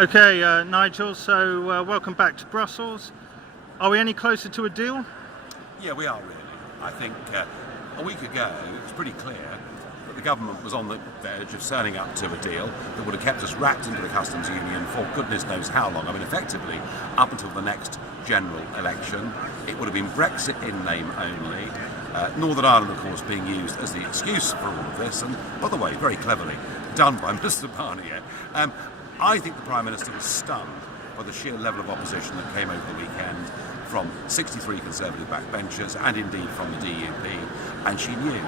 Okay, Nigel, so welcome back to Brussels. Are we any closer to a deal? Yeah, we are really. I think a week ago it was pretty clear that the government was on the verge of signing up to a deal that would have kept us wrapped into the customs union for goodness knows how long. I mean, effectively, up until the next general election, it would have been Brexit in name only. Northern Ireland, of course, being used as the excuse for all of this, and by the way, very cleverly done by Mr. Barnier. I think the Prime Minister was stunned by the sheer level of opposition that came over the weekend from 63 Conservative backbenchers and indeed from the DUP, and she knew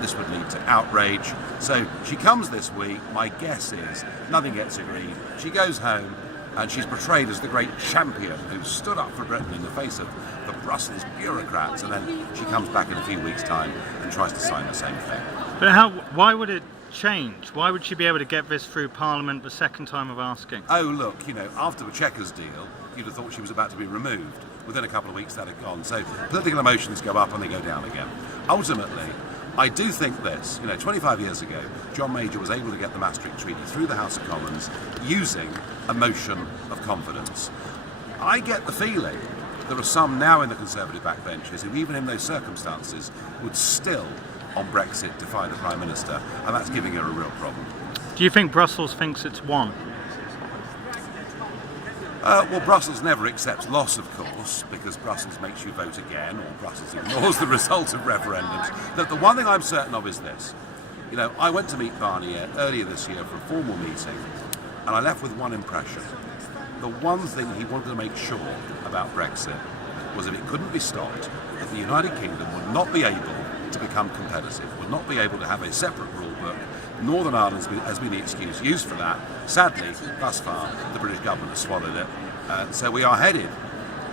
this would lead to outrage. So she comes this week, my guess is nothing gets agreed. She goes home and she's portrayed as the great champion who stood up for Britain in the face of the Brussels bureaucrats, and then she comes back in a few weeks' time and tries to sign the same thing. But why would it change? Why would she be able to get this through Parliament the second time of asking? Oh look, after the Chequers deal, you'd have thought she was about to be removed. Within a couple of weeks that had gone. So political emotions go up and they go down again. Ultimately, I do think this. 25 years ago, John Major was able to get the Maastricht Treaty through the House of Commons using a motion of confidence. I get the feeling there are some now in the Conservative backbenchers who, even in those circumstances, would still, on Brexit, defy the Prime Minister, and that's giving her a real problem. Do you think Brussels thinks it's won? Well, Brussels never accepts loss, of course, because Brussels makes you vote again, or Brussels ignores the result of referendums. The one thing I'm certain of is this. I went to meet Barnier earlier this year for a formal meeting, and I left with one impression. The one thing he wanted to make sure about Brexit was if it couldn't be stopped, that the United Kingdom would not be able to become competitive, would not be able to have a separate rule book. Northern Ireland has been the excuse used for that. Sadly, thus far, the British government has swallowed it. So we are headed,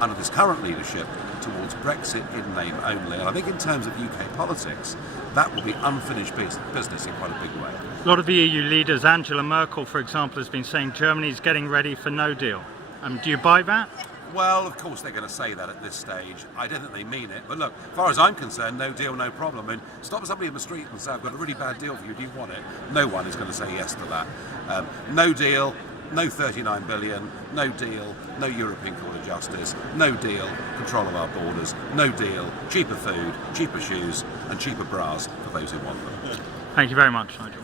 under this current leadership, towards Brexit in name only. And I think in terms of UK politics, that will be unfinished business in quite a big way. A lot of the EU leaders, Angela Merkel, for example, has been saying Germany's getting ready for no deal. Do you buy that? Well, of course they're going to say that at this stage. I don't think they mean it. But look, as far as I'm concerned, no deal, no problem. I mean, stop somebody in the street and say, I've got a really bad deal for you, do you want it? No one is going to say yes to that. No deal, no 39 billion, no deal, no European Court of Justice, no deal, control of our borders, no deal, cheaper food, cheaper shoes and cheaper bras for those who want them. Thank you very much, Nigel.